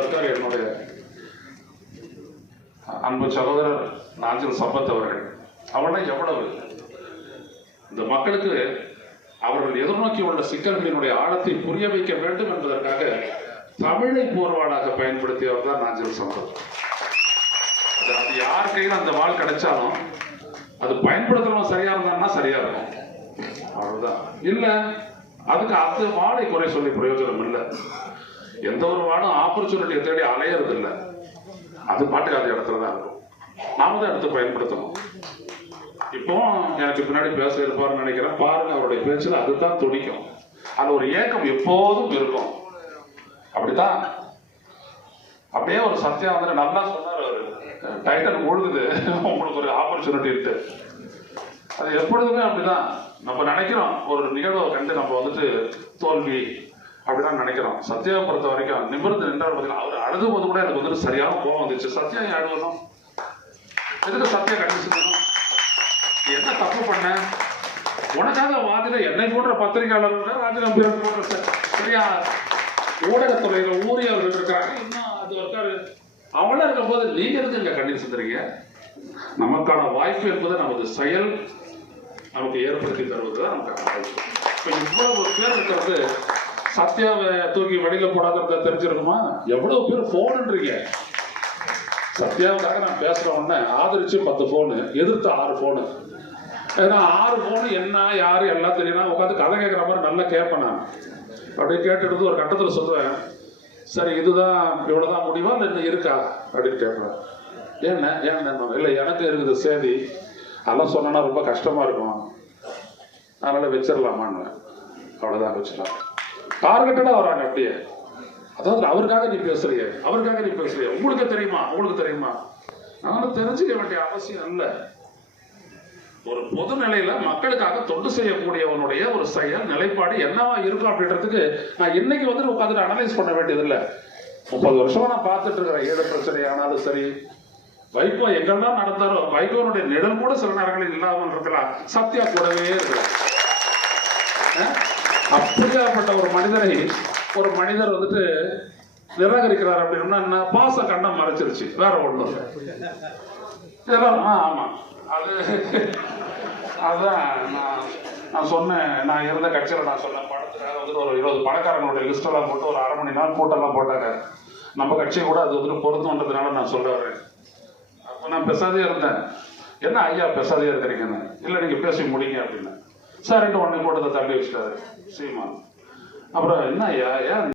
இருக்கார் என்னுடைய அன்பு சகோதரர் நாஞ்சில் சம்பத் அவர்கள். அவெல்லாம் எவ்வளவு இந்த மக்களுக்கு அவர்கள் எதிர்நோக்கி உள்ள சிக்கல்களினுடைய ஆழத்தை புரிய வைக்க வேண்டும் என்பதற்காக தமிழை போர்வாளாக பயன்படுத்தியவர் தான் நாஞ்சில் சம்பத். அது யார் கையில் அந்த வாள் கிடைச்சாலும் அது பயன்படுத்துறவங்க சரியா இருந்தான்னா சரியா இருக்கும், அவ்வளவுதான். இல்ல அதுக்கு அந்த வாளை குறை சொல்லி பிரயோஜனம் இல்லை. எந்த ஒரு வாடும் ஆப்பர்ச்சுனிட்டியை தேடி அலையறது இல்லை, அது பாட்டுக்கு அந்த இடத்துல தான் இருக்கும். நாம தான் எடுத்து பயன்படுத்தணும். இப்போ எனக்கு பின்னாடி பேச இருப்பாருன்னு நினைக்கிறேன், பாருங்க அவருடைய பேச்சுல அதுதான் துடிக்கும். அது ஒரு ஏக்கம் எப்போதும் இருக்கும். அப்படித்தான் அப்படியே ஒரு சத்தியம் வந்து நல்லா சொன்னார் அவரு, டைட்டில் முழுகுது உங்களுக்கு ஒரு ஆப்பர்ச்சுனிட்டி இருக்கு. அது எப்பொழுதுமே அப்படிதான் நம்ம நினைக்கிறோம். ஒரு நிகழ்வை கண்டு நம்ம வந்துட்டு தோல்வி அப்படிதான் நினைக்கிறோம். சத்யாவை பொறுத்த வரைக்கும் நிமிர்ந்து நின்றார் பார்த்தீங்கன்னா, அவர் அழுது போது கூட எனக்கு வந்துட்டு சரியான கோபம் வந்துச்சு. சத்யா ஏன் அழுவணும்? எதுக்கு சத்யா கண்டிச்சு? என்ன தப்பு பண்ண? உனக்காக வாதில என்னை போன்ற பத்திரிகையாளர்கள் ராஜநம்பி போன்ற சரியா ஊடகத்துறையில ஊழியர்கள் இருக்கிறாங்க, இன்னும் அது இருக்காரு. அவங்கள இருக்கும் போது நீங்க எதுக்கு இங்க கண்ணீர் சிந்துறீங்க? நமக்கான வாய்ப்பு என்பது நமது செயல் நமக்கு ஏற்படுத்தி தருவதுதான் நமக்கான வாய்ப்பு. இப்ப இவ்வளவு பேர் இருக்கிறது சத்யாவை தூக்கி வெளியில போடாத தெரிஞ்சிருக்குமா? எவ்வளவு பேர் போன்ன்றீங்க. சத்யாவுக்காக நான் பேசுற உடனே ஆதரிச்சு 10 போனு, எதிர்த்து 6 போனு. ஏன்னா 6 போனு என்ன யாரு எல்லாம் தெரியும். உட்காந்து கதை கேட்கிற மாதிரி நல்லா கேட்பேன் நான். அப்படியே கேட்டுட்டு ஒரு கட்டத்தில் சொல்லுவேன், சரி இதுதான் இவ்வளவுதான் முடிவா இல்லை இருக்கா அப்படின்னு கேட்பேன். ஏன்னா இல்லை எனக்கு இருக்குது சேதி, அதெல்லாம் சொன்னா ரொம்ப கஷ்டமா இருக்கும், அதனால வச்சிடலாமான்னு. அவ்வளவுதான் வச்சிடலாம். டார்கெட்டடா வராங்க அப்படியே. அதாவது அவருக்காக நீ பேசுறிய, அவருக்காக நீ பேசுறிய, உங்களுக்கு தெரியுமா உங்களுக்கு தெரியுமா? அதனால தெரிஞ்சுக்க வேண்டிய அவசியம் இல்லை. ஒரு பொது நிலையில மக்களுக்காக தொண்டு செய்யக்கூடியவனுடைய ஒரு செயல் நிலைப்பாடு என்னவா இருக்கும் அப்படின்றதுக்கு நான் இன்னைக்கு வந்து உட்காந்து அனலைஸ் பண்ண வேண்டியது இல்லை. 30 வருஷமா நான் பார்த்துட்டு இருக்கிறேன். ஏழு பிரச்சனை ஆனாலும் சரி, வைகோ எங்கெல்லாம் நடந்தாரோ வைகோனுடைய நிழல் கூட சில நேரங்களில் இல்லாமல் இருக்கலாம், சத்யா கூடவே இருக்கிறார். அப்படியாப்பட்ட ஒரு மனிதர் வந்துட்டு நிராகரிக்கிறார் அப்படின்னா பாச கண்ணம் மறைச்சிருச்சு, வேற ஒண்ணு. ஆமா அதுதான் நான் சொன்னேன். நான் இருந்த கட்சியில் நான் சொன்னேன், படத்துக்காக வந்துட்டு ஒரு 20 பணக்காரங்களுடைய லிஸ்ட் எல்லாம் போட்டு ஒரு 1/2 மணி நேரம் கூட்டெல்லாம் போட்டாங்க. நம்ம கட்சியை கூட அது வந்துட்டு பொருத்தம்ன்றதுனால நான் சொல்ல வரேன். அப்போ நான் பேசாதே இருந்தேன். என்ன ஐயா பேசாதே இருக்கிறீங்கன்னு? இல்லை நீங்க பேசி முடிங்க அப்படின்னு. சார் 2 கூட்டத்தை தள்ளி வச்சுட்டாரு சீமான். அப்புறம் என்ன ஐயா ஏன்